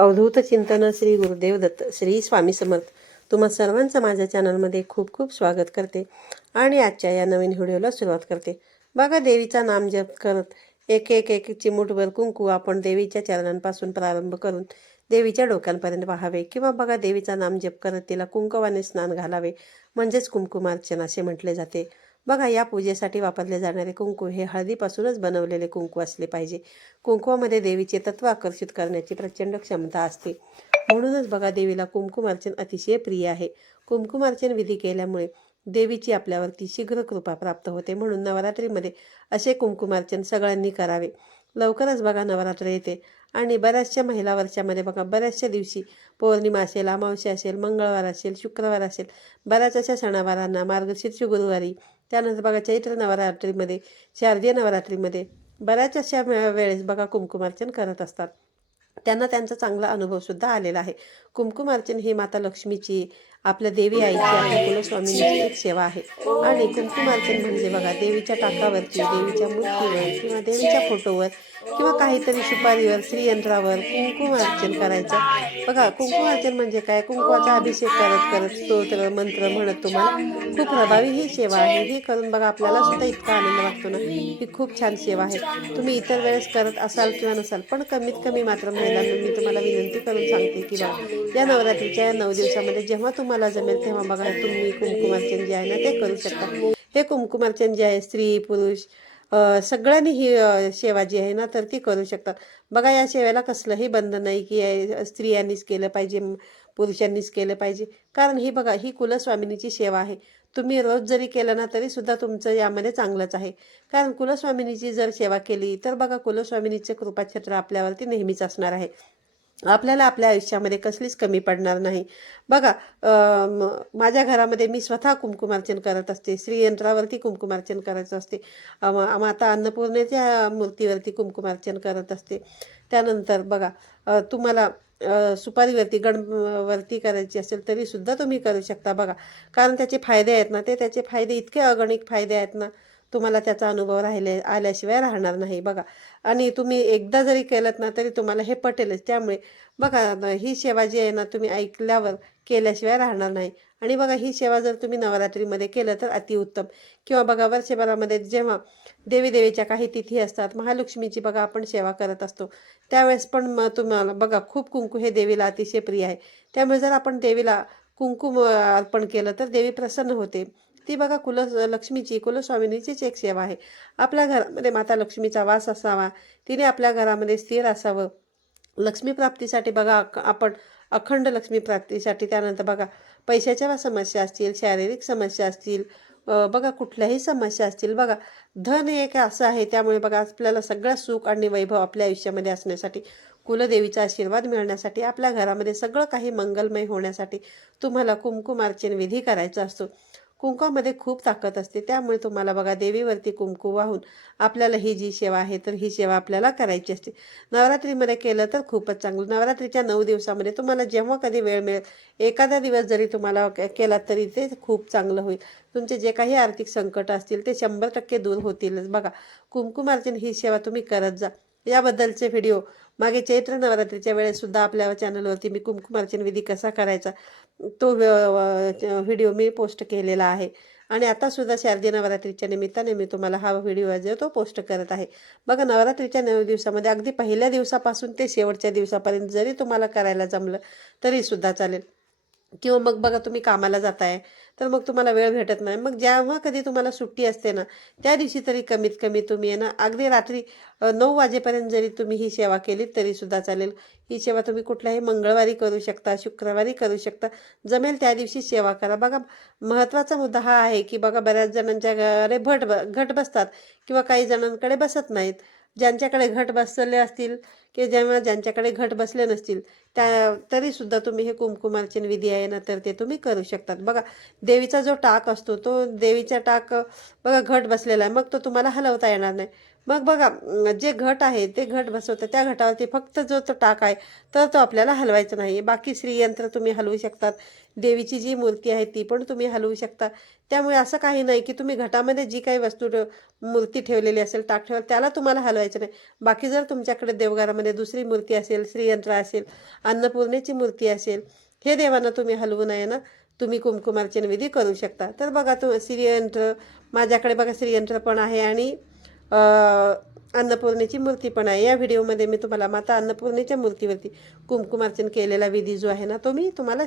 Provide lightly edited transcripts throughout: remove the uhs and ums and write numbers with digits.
अवधूत चिंतन श्री गुरुदेव दत्त श्री स्वामी समर्थ. तुम्हा सर्वांचं माझ्या चॅनलमध्ये खूप खूप स्वागत करते आणि आजच्या या नवीन व्हिडिओला सुरुवात करते. बघा, देवीचा नाम जप करत एक एक एक चिमूटभर कुंकू आपण देवीच्या चरणांपासून प्रारंभ करून देवीच्या डोक्यांपर्यंत वाहावे, किंवा बघा देवीचा नाम जप करत तिला कुंकवाने स्नान घालावे, म्हणजेच कुंकुमार्चन असे म्हटले जाते. बघा, या पूजेसाठी वापरले जाणारे कुंकू हे हळदीपासूनच बनवलेले कुंकू असले पाहिजे. कुंकवामध्ये देवीचे तत्व आकर्षित करण्याची प्रचंड क्षमता असते. म्हणूनच बघा, देवीला कुंकुमार्चन अतिशय प्रिय आहे. कुंकुमार्चन विधी केल्यामुळे देवीची आपल्यावरती शीघ्र कृपा प्राप्त होते. म्हणून नवरात्रीमध्ये असे कुंकुमार्चन सगळ्यांनी करावे. लवकरच बघा नवरात्र येते आणि बऱ्याचशा महिला वर्षामध्ये बघा बऱ्याचशा दिवशी पौर्णिमा असेल, अमावस्या असेल, मंगळवार असेल, शुक्रवार असेल, बऱ्याच अशा सणावारांना मार्गशीर्ष गुरुवारी, त्यानंतर बघा चैत्र नवरात्रीमध्ये, शारदीय नवरात्रीमध्ये बऱ्याच अशा वेळेस बघा कुंकुमार्चन करत असतात. त्यांना त्यांचा चांगला अनुभवसुद्धा आलेला आहे. कुंकुमार्चन ही माता लक्ष्मीची, आपल्या देवी आईची, आपल्या कुलस्वामिनीची एक सेवा आहे. आणि कुंकुमार्चन म्हणजे बघा देवीच्या टाकावरती, देवीच्या मूर्तीवर किंवा देवीच्या फोटोवर किंवा काहीतरी सुपारीवर, श्रीयंत्रावर कुंकुमार्चन करायचं. बघा, कुंकुमार्चन म्हणजे काय? कुंकुवाचा अभिषेक करत करत स्तोत्र मंत्र म्हणत तुम्हाला खूप प्रभावी ही सेवा आहे. ही करून बघा आपल्याला सुद्धा इतका आनंद वाटतो ना. ही खूप छान सेवा आहे. तुम्ही इतर वेळेस करत असाल किंवा नसाल, पण कमीत कमी मात्र महिलांना मी तुम्हाला विनंती करून सांगते की बघा, या नवरात्रीच्या या 9 दिवसामध्ये जेव्हा तुम्हाला जमेल तेव्हा बघा तुम्ही कुंकुमार्चन जे आहे ना ते करू शकता. हे कुंकुमार्चन जे आहे स्त्री पुरुष सगळ्यांनी ही सेवा जी आहे ना तर ती करू शकतात. बघा, या सेवेला कसलंही बंधन नाही की स्त्रियांनीच केलं पाहिजे, पुरुषांनीच केलं पाहिजे. कारण ही बघा ही कुलस्वामिनीची सेवा आहे. तुम्ही रोज जरी केलं ना तरी सुद्धा तुमचं यामध्ये चांगलंच आहे. कारण कुलस्वामिनीची जर सेवा केली तर बघा कुलस्वामिनीचे कृपाछत्र आपल्यावरती नेहमीच असणार आहे. आपल्याला आपल्या आयुष्यामध्ये कसलीच कमी पडणार नाही. बघा, माझ्या घरामध्ये मी स्वतः कुंकुमार्चन करत असते. श्रीयंत्रावरती कुंकुमार्चन करायचं असते. माता अन्नपूर्णेच्या मूर्तीवरती कुंकुमार्चन करत असते. त्यानंतर बघा, तुम्हाला सुपारीवरती वरती करायची असेल तरी सुद्धा तुम्ही करू शकता. बघा, कारण त्याचे फायदे आहेत ना, त्याचे फायदे इतके अगणित फायदे आहेत ना, तुम्हाला त्याचा अनुभव आल्याशिवाय राहणार नाही. बघा, आणि तुम्ही एकदा जरी केलं ना तरी तुम्हाला हे पटेलच. त्यामुळे बघा, ही सेवा जी आहे ना तुम्ही ऐकल्यावर केल्याशिवाय राहणार नाही. आणि बघा, ही सेवा जर तुम्ही नवरात्रीमध्ये केलं तर अतिउत्तम. किंवा बघा वर्षभरामध्ये जेव्हा देवीच्या काही तिथी असतात, महालक्ष्मीची बघा आपण सेवा करत असतो, त्यावेळेस पण तुम्हाला बघा खूप कुंकू हे देवीला अतिशय प्रिय आहे. त्यामुळे जर आपण देवीला कुंकुम अर्पण केलं तर देवी प्रसन्न होते. ती बघा लक्ष्मीची, कुलस्वामिनीचीच एक सेवा आहे. आपल्या घरामध्ये माता लक्ष्मीचा वास असावा, तिने आपल्या घरामध्ये स्थिर असावं. लक्ष्मी प्राप्तीसाठी बघा आपण अखंड लक्ष्मी प्राप्तीसाठी, त्यानंतर बघा पैशाच्या समस्या असतील, शारीरिक समस्या असतील, बघा कुठल्याही समस्या असतील, बघा धन एक असं आहे. त्यामुळे बघा आपल्याला सगळं सुख आणि वैभव आपल्या आयुष्यामध्ये असण्यासाठी, कुलदेवीचा आशीर्वाद मिळण्यासाठी, आपल्या घरामध्ये सगळं काही मंगलमय होण्यासाठी तुम्हाला कुंकुमार्चन विधी करायचा असतो. कुंकवामध्ये खूप ताकद असते. त्यामुळे तुम्हाला बघा देवीवरती कुंकू वाहून आपल्याला ही जी सेवा आहे तर ही सेवा आपल्याला करायची असते. नवरात्रीमध्ये केलं तर खूपच चांगलं. नवरात्रीच्या 9 दिवसामध्ये तुम्हाला जेव्हा कधी वेळ मिळेल, एखादा दिवस जरी तुम्हाला केला तरी ते खूप चांगलं होईल. तुमचे जे काही आर्थिक संकट असतील ते 100% दूर होतीलच. बघा, कुंकुमार्चन ही सेवा तुम्ही करत जा. याबद्दलचे व्हिडिओ मागे चैत्र नवरात्रीच्या वेळेससुद्धा आपल्या चॅनलवरती मी कुंकुमार्चन विधी कसा करायचा तो व्हिडिओ मी पोस्ट केलेला आहे. आणि आतासुद्धा शारदीय नवरात्रीच्या निमित्ताने मी तुम्हाला हा व्हिडिओ जो तो पोस्ट करत आहे. बघा, नवरात्रीच्या 9 दिवसामध्ये अगदी पहिल्या दिवसापासून ते शेवटच्या दिवसापर्यंत जरी तुम्हाला करायला जमलं तरीसुद्धा चालेल. किंवा मग बघा तुम्ही कामाला जाताय तर मग तुम्हाला वेळ भेटत नाही, मग जेव्हा कधी तुम्हाला सुट्टी असते ना त्या दिवशी तरी कमीत कमी तुम्ही ना अगदी रात्री 9 वाजेपर्यंत जरी तुम्ही ही सेवा केली तरीसुद्धा चालेल. ही सेवा तुम्ही कुठल्याही मंगळवारी करू शकता, शुक्रवारी करू शकता, जमेल त्या दिवशी सेवा करा. बघा, महत्त्वाचा मुद्दा हा आहे की बघा बऱ्याच जणांच्या घरी घट बसतात किंवा काही जणांकडे बसत नाहीत. ज्यांच्याकडे घट बसले असतील की ज्यांच्याकडे घट बसले नसतील तरीसुद्धा तुम्ही हे कुंकुमार्चन विधी आहे ना तर ते तुम्ही करू शकतात. बघा, देवीचा जो टाक असतो तो देवीचा टाक बघा घट बसलेला आहे, मग तो तुम्हाला हलवता येणार नाही. मग बघा जे घट आहे ते घट बसवतं त्या घटावरती फक्त जो तो टाक आहे तर तो आपल्याला हलवायचा नाही. बाकी श्रीयंत्र तुम्ही हलवू शकतात. देवीची जी मूर्ती आहे ती पण तुम्ही हलवू शकता. त्यामुळे असं काही नाही की तुम्ही घटामध्ये जी काही मूर्ती ठेवलेली असेल, टाक ठेवलं त्याला तुम्हाला हलवायचं नाही. बाकी जर तुमच्याकडे देवघरामध्ये दुसरी मूर्ती असेल, श्रीयंत्र असेल, अन्नपूर्णेची मूर्ती असेल, हे देवांना तुम्ही हलवू नये ना. तुम्ही कुंकुमार्चन विधी करू शकता. तर बघा श्रीयंत्र माझ्याकडे बघा श्रीयंत्र पण आहे आणि अन्नपूर्णेची मूर्ती पण आहे. या व्हिडिओमध्ये मी तुम्हाला माता अन्नपूर्णेच्या मूर्तीवरती कुंकुमार्चन केलेला विधी जो आहे ना तो मी तुम्हाला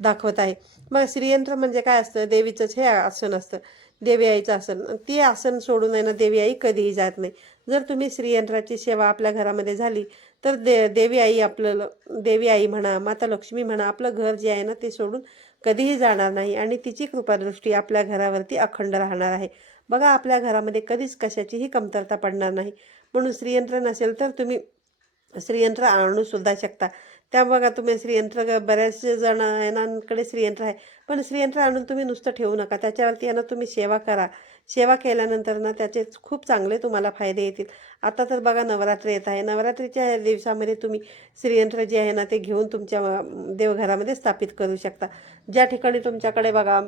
दाखवत आहे. मग श्रीयंत्र म्हणजे काय असतं, देवीचंच हे आसन असतं, देवी आईचं आसन. ती आसन सोडून आहे ना देवी आई कधीही जात नाही. जर तुम्ही श्रीयंत्राची सेवा आपल्या घरामध्ये झाली तर देवी आई देवी आई म्हणा, माता लक्ष्मी म्हणा, आपलं घर जे आहे ना ते सोडून कधीही जाणार नाही आणि तिची कृपादृष्टी आपल्या घरावरती अखंड राहणार आहे. बघा आपल्या घरामध्ये कधीच कशाचीही कमतरता पडणार नाही. म्हणून श्रीयंत्र नसेल तर तुम्ही श्रीयंत्र आणू सुद्धा शकता. त्या बघा तुम्ही श्रीयंत्र बऱ्याचशे जणांकडे श्रीयंत्र आहे, पण श्रीयंत्र आणून तुम्ही नुसतं ठेवू नका. त्याच्यावरती आहे ना तुम्ही सेवा करा. सेवा केल्यानंतर ना त्याचे खूप चांगले तुम्हाला फायदे येतील. आता तर बघा नवरात्र येत आहे. नवरात्रीच्या दिवसामध्ये तुम्ही श्रीयंत्र जे आहे ना ते घेऊन तुमच्या देवघरामध्ये स्थापित करू शकता. ज्या ठिकाणी तुमच्याकडे बघा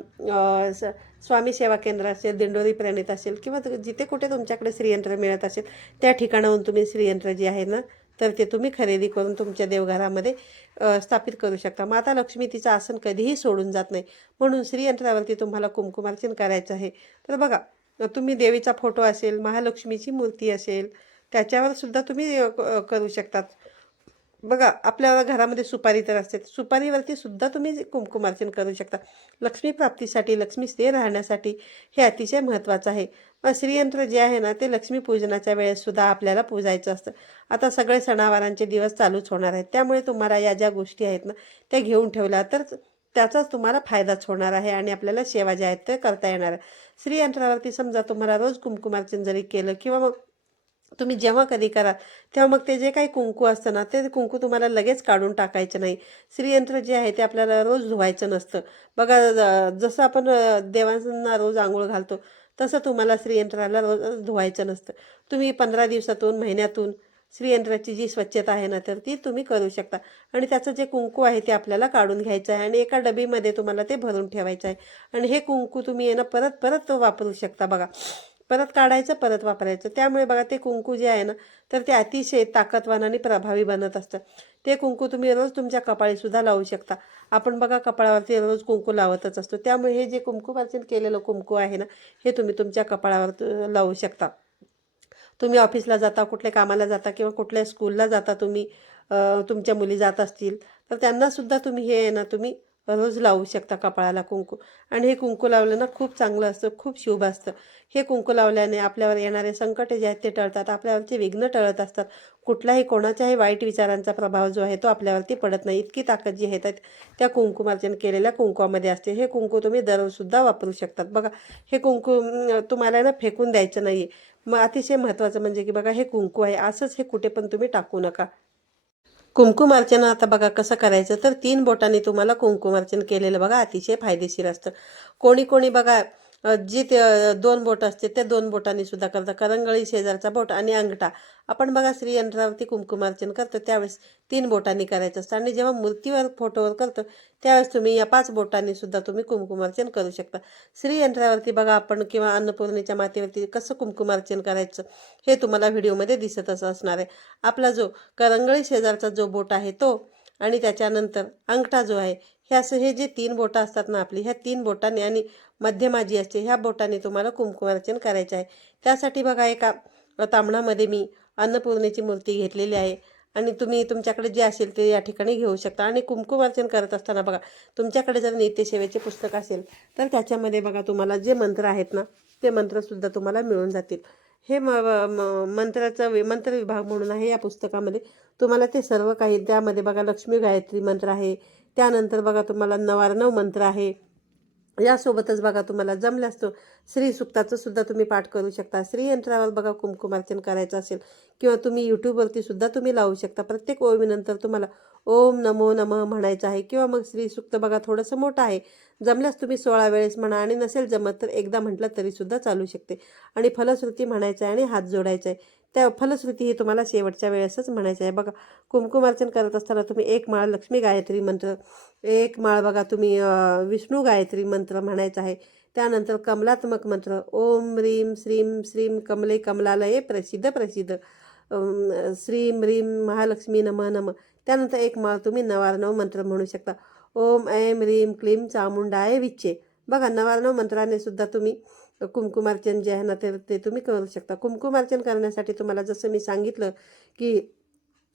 स्वामी सेवा केंद्र असेल, दिंडोरी प्रणित असेल किंवा जिथे कुठे तुमच्याकडे श्रीयंत्र मिळत असेल त्या ठिकाणाहून तुम्ही श्रीयंत्र जे आहे ना तर ते तुम्ही खरेदी करून तुमच्या देवघरामध्ये स्थापित करू शकता. माता लक्ष्मी तिचं आसन कधीही सोडून जात नाही. म्हणून श्रीयंत्रावरती तुम्हाला कुंकुमार्चन करायचं आहे तर बघा तुम्ही देवीचा फोटो असेल, महालक्ष्मीची मूर्ती असेल त्याच्यावर सुद्धा तुम्ही करू शकतात. बघा आपल्या घरामध्ये सुपारी तर असते, सुपारीवरती सुद्धा तुम्ही कुंकुमार्चन करू शकता. लक्ष्मी प्राप्तीसाठी, लक्ष्मी स्थिर राहण्यासाठी हे अतिशय महत्त्वाचं आहे. मग श्रीयंत्र जे आहे ना ते लक्ष्मी पूजनाच्या वेळेस सुद्धा आपल्याला पूजायचं असतं. आता सगळे सणावारांचे दिवस चालूच होणार आहेत, त्यामुळे तुम्हाला या ज्या गोष्टी आहेत ना त्या घेऊन ठेवल्या तर त्याचाच तुम्हाला फायदाच होणार आहे आणि आपल्याला सेवा ज्या आहेत ते करता येणार आहे. श्रीयंत्रावरती समजा तुम्हाला रोज कुंकुमार्चन जरी केलं किंवा मग तुम्ही जेव्हा कधी करा तेव्हा मग ते जे काही कुंकू असतं ना ते कुंकू तुम्हाला लगेच काढून टाकायचं नाही. श्रीयंत्र जे आहे ते आपल्याला रोज धुवायचं नसतं. बघा जसं आपण देवांना रोज आंघोळ घालतो तसं तुम्हाला श्रीयंत्राला रोज धुवायचं नसतं. तुम्ही 15 दिवसातून, महिन्यातून श्रीयंत्राची जी स्वच्छता आहे ना तर ती तुम्ही करू शकता आणि त्याचं जे कुंकू आहे ते आपल्याला काढून घ्यायचं आहे आणि एका डबीमध्ये तुम्हाला ते भरून ठेवायचं आहे आणि हे कुंकू तुम्ही आहे ना परत परत वापरू शकता. बघा परत काढायचं, परत वापरायचं. त्यामुळे बघा ते कुंकू जे आहे ना तर ते अतिशय ताकदवान आणि प्रभावी बनत असतं. ते कुंकू तुम्ही रोज तुमच्या कपाळीसुद्धा लावू शकता. आपण बघा कपाळावरती रोज कुंकू लावतच असतो, त्यामुळे हे जे कुंकुमार्चन केलेलं कुंकू आहे ना हे तुम्ही तुमच्या कपाळावर लावू शकता. तुम्ही ऑफिसला जाता, कुठल्या कामाला जाता किंवा कुठल्या स्कूलला जाता, तुम्ही तुमच्या मुली जात असतील तर त्यांनासुद्धा तुम्ही हे आहे ना तुम्ही रोज लावू शकता कपाळाला कुंकू. आणि हे कुंकू लावलं ना खूप चांगलं असतं, खूप शुभ असतं. हे कुंकू लावल्याने आपल्यावर येणारे संकट जे आहेत ते टळतात, आपल्यावरचे विघ्न टळत असतात. कुठलाही कोणाच्याही वाईट विचारांचा प्रभाव जो आहे तो आपल्यावरती पडत नाही. इतकी ताकद जी आहे त्या कुंकुमार्चन केलेल्या कुंकवामध्ये असते. हे कुंकू तुम्ही दररोजसुद्धा वापरू शकतात. बघा हे कुंकू तुम्हाला ना फेकून द्यायचं नाही. मग अतिशय महत्त्वाचं म्हणजे की बघा हे कुंकू आहे, असंच हे कुठे पण तुम्ही टाकू नका. कुंकुमार्चन आता बघा कसं करायचं तर 3 बोटांनी तुम्हाला कुंकुमार्चन केलेलं बघा अतिशय फायदेशीर असतं. कोणी कोणी बघा जी ते 2 बोट असते त्या 2 बोटांनी सुद्धा करतात. करंगळी, शेजारचा बोट आणि अंगठा. आपण बघा श्रीयंत्रावरती कुंकुमार्चन करतो त्यावेळेस 3 बोटांनी करायचं असतं आणि जेव्हा मूर्तीवर फोटोवर करतो त्यावेळेस तुम्ही या 5 बोटांनी सुद्धा तुम्ही कुंकुमार्चन करू शकता. श्रीयंत्रावरती बघा आपण किंवा अन्नपूर्णेच्या मातेवरती कसं कुंकुमार्चन करायचं हे तुम्हाला व्हिडिओमध्ये दिसतच असणार आहे. आपला जो करंगळी शेजारचा जो बोट आहे तो आणि त्याच्यानंतर अंगठा जो आहे हे जे 3 बोटं असतात ना आपली, ह्या 3 बोटांनी आणि मध्यमा जी असते ह्या बोटांनी तुम्हाला कुंकुमार्चन करायचं आहे. त्यासाठी बघा एका तांबणामध्ये मी अन्नपूर्णेची मूर्ती घेतलेली आहे आणि तुम्ही तुमच्याकडे जे असेल ते या ठिकाणी घेऊ शकता. आणि कुंकुमार्चन करत असताना बघा तुमच्याकडे जर नित्यसेवेचे पुस्तक असेल तर त्याच्यामध्ये बघा तुम्हाला जे मंत्र आहेत ना ते मंत्रसुद्धा तुम्हाला मिळून जातील. हे मंत्र विभाग म्हणून आहे या पुस्तकामध्ये. तुम्हाला ते सर्व काही त्यामध्ये बघा लक्ष्मी गायत्री मंत्र आहे, त्यानंतर बघा तुम्हाला 9 मंत्र आहे, यासोबतच बघा तुम्हाला जमल्यास तो श्री सुक्ताचं सुद्धा तुम्ही पाठ करू शकता. श्रीयंत्रावर बघा कुंकुमार्चन करायचं असेल किंवा तुम्ही यूट्यूबवरती सुद्धा तुम्ही लावू शकता. प्रत्येक ओळीनंतर तुम्हाला ओम नमो नमः म्हणायचं आहे किंवा मग श्री सुक्त बघा थोडंसं मोठं आहे, जमल्यास तुम्ही 16 वेळेस म्हणा आणि नसेल जमत तर एकदा म्हटलं तरीसुद्धा चालू शकते. आणि फलश्रुती म्हणायचं आहे आणि हात जोडायचा आहे. त्या फलश्रुती ही तुम्हाला शेवटच्या वेळेसच म्हणायचं आहे. बघा कुंकुमार्चन करत असताना तुम्ही एक माळ लक्ष्मी गायत्री मंत्र, एक माळ बघा तुम्ही विष्णू गायत्री मंत्र म्हणायचा आहे. त्यानंतर कमलात्मक मंत्र ओम ह्रीं श्रीं श्रीं कमले कमलालये प्रसिद्ध प्रसिद्ध श्रीं ह्रीं महालक्ष्मी नमः नमः. त्यानंतर एक माळ तुम्ही नवार्णव मंत्र म्हणू शकता. ओम ऐं ह्रीं क्लीं चामुंडाय विच्चे. बघा नवार्णव मंत्राने सुद्धा तुम्ही कुंकुमार्चन जे आहे ना ते तुम्ही करू शकता. कुंकुमार्चन करण्यासाठी तुम्हाला जसं मी सांगितलं की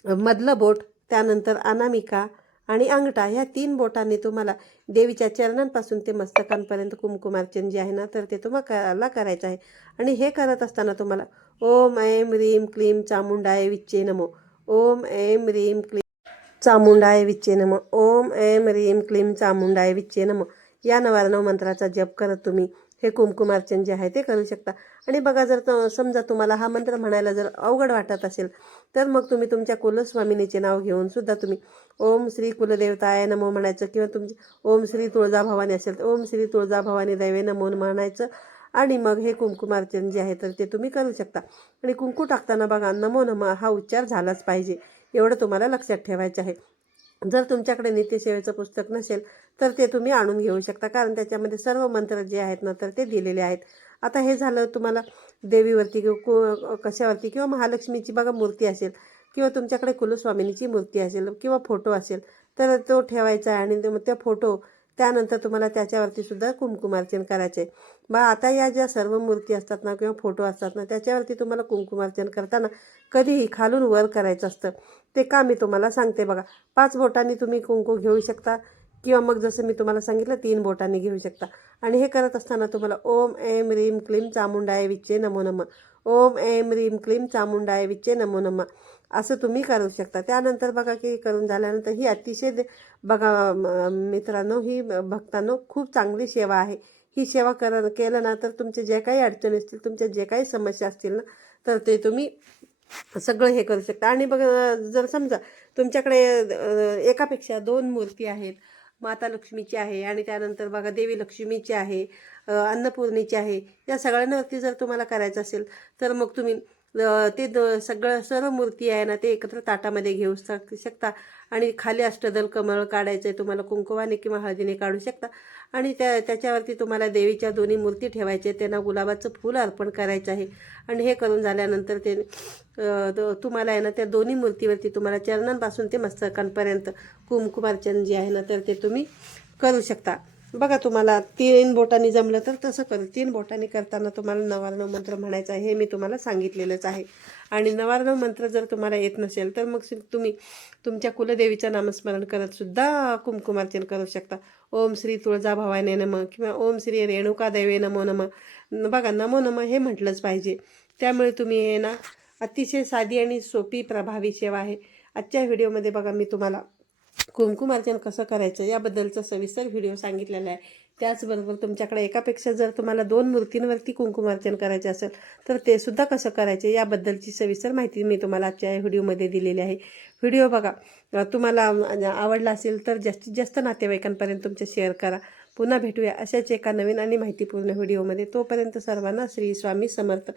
मधलं बोट, त्यानंतर अनामिका आणि अंगठा ह्या 3 बोटांनी तुम्हाला देवीच्या चरणांपासून ते मस्तकांपर्यंत कुंकुमार्चन जे आहे ना तर ते तुम्हाला करायचं आहे. आणि हे करत असताना तुम्हाला ओम ऐं ह्रीं क्लीं चामुंडाय विच्चे नमो, ओम ऐं ह्रीं क्लीं चामुंडाय विच्चे नमः, ओम ऐं ह्रीं क्लीं चामुंडाय विच्चे नमः या नवार्णव मंत्राचा जप करत तुम्ही हे कुंकुमार्चन जे आहे ते करू शकता. आणि बघा जर समजा तुम्हाला हा मंत्र म्हणायला जर अवघड वाटत असेल तर मग तुम्ही तुमच्या कुलस्वामिनीचे नाव घेऊन सुद्धा तुम्ही ओम श्री कुलदेवताय नमो म्हणायचं किंवा तुमचे ओम श्री तुळजाभवानी असेल तर ओम श्री तुळजाभवानी दैवे नमो म्हणायचं. आणि मग हे कुंकुमार्चन जे आहे तर ते तुम्ही करू शकता. आणि कुंकू टाकताना बघा नमो नमः हा उच्चार झालाच पाहिजे, एवढं तुम्हाला लक्षात ठेवायचं आहे. जर तुमच्याकडे नित्यसेवेचं पुस्तक नसेल तर ते तुम्ही आणून घेऊ शकता, कारण त्याच्यामध्ये सर्व मंत्र जे आहेत ना तर ते दिलेले आहेत. आता हे झालं तुम्हाला देवीवरती किंवा कशावरती किंवा महालक्ष्मीची बघा मूर्ती असेल किंवा तुमच्याकडे कुलस्वामिनीची मूर्ती असेल किंवा फोटो असेल तर तो ठेवायचा आहे. आणि त्या फोटो त्यानंतर तुम्हाला त्याच्यावरती सुद्धा कुंकुमार्चन करायचे. आता या ज्या सर्व मूर्ती असतात ना किंवा फोटो असतात ना त्याच्यावरती तुम्हाला कुंकुमार्चन करताना कधीही खालून वर करायचं असतं. ते का मी तुम्हाला सांगते बघा. 5 बोटांनी तुम्ही कुंकू घेऊ शकता किंवा मग जसं मी तुम्हाला सांगितलं 3 बोटांनी घेऊ शकता. आणि हे करत असताना तुम्हाला ओम ऐं ह्रीं क्लीं चामुंडाय विच्चे नमो नमः, ओम ऐं ह्रीं क्लीं चामुंडाय विच्चे नमो नमः असं तुम्ही करू शकता. त्यानंतर बघा की करून झाल्यानंतर ही अतिशय बघा मित्रांनो, ही भक्तांनो खूप चांगली सेवा आहे. ही सेवा केलं ना तर तुमचे जे काही अडचणी असतील, तुमच्या जे काही समस्या असतील ना तर ते तुम्ही सगळं हे करू शकता. आणि बघा जर समजा तुमच्याकडे एकापेक्षा 2 मूर्ती आहेत, माता लक्ष्मीची आहे आणि त्यानंतर बघा देवी लक्ष्मीची आहे, अन्नपूर्णेची आहे, या सगळ्यांवरती जर तुम्हाला करायचं असेल तर मग तुम्ही ते सगळं सर्व मूर्ती आहे ना ते एकत्र ताटामध्ये घेऊ शकता. आणि खाली अष्टदल कमळ काढायचं आहे तुम्हाला, कुंकुवाने किंवा हळदीने काढू शकता. आणि त्याच्यावरती तुम्हाला देवीच्या दोन्ही मूर्ती ठेवायच्या, त्यांना गुलाबाचं फूल अर्पण करायचं आहे. आणि हे करून झाल्यानंतर ते तुम्हाला आहे ना त्या दोन्ही मूर्तीवरती तुम्हाला चरणांपासून ते मस्तकांपर्यंत कुंकुमार्चन जे आहे ना तर ते तुम्ही करू शकता. बघा तुम्हाला 3 बोटांनी जमलं तर तसं करू. 3 बोटांनी करताना तुम्हाला नवार्णव मंत्र म्हणायचं आहे, हे मी तुम्हाला सांगितलेलंच आहे. आणि नवार्णव मंत्र जर तुम्हाला येत नसेल तर मग तुम्ही तुमच्या कुलदेवीचं नामस्मरण करत सुद्धा कुंकुमार्चन करू शकता. ओम श्री तुळजाभवानी नमः किंवा ओम श्री रेणुका दैवे नमो नमः. बघा नमो नमः हे म्हटलंच पाहिजे. त्यामुळे तुम्ही हे ना अतिशय साधी आणि सोपी प्रभावी सेवा आहे. आजच्या व्हिडिओमध्ये बघा मी तुम्हाला कुंकुमार्चन कसं करायचं याबद्दलचा सविस्तर व्हिडिओ सांगितलेला आहे. त्याचबरोबर तुमच्याकडे एकापेक्षा जर तुम्हाला 2 मूर्तींवरती कुंकुमार्चन करायचे असेल तर ते सुद्धा कसं करायचे याबद्दलची सविस्तर माहिती मी तुम्हाला आजच्या या व्हिडिओमध्ये दिलेली आहे. व्हिडिओ बघा तुम्हाला आवडला असेल तर जास्तीत जास्त नातेवाईकांपर्यंत तुमच्या शेअर करा. पुन्हा भेटूया अशाच एका नवीन आणि माहितीपूर्ण व्हिडिओमध्ये. तोपर्यंत सर्वांना श्री स्वामी समर्थ.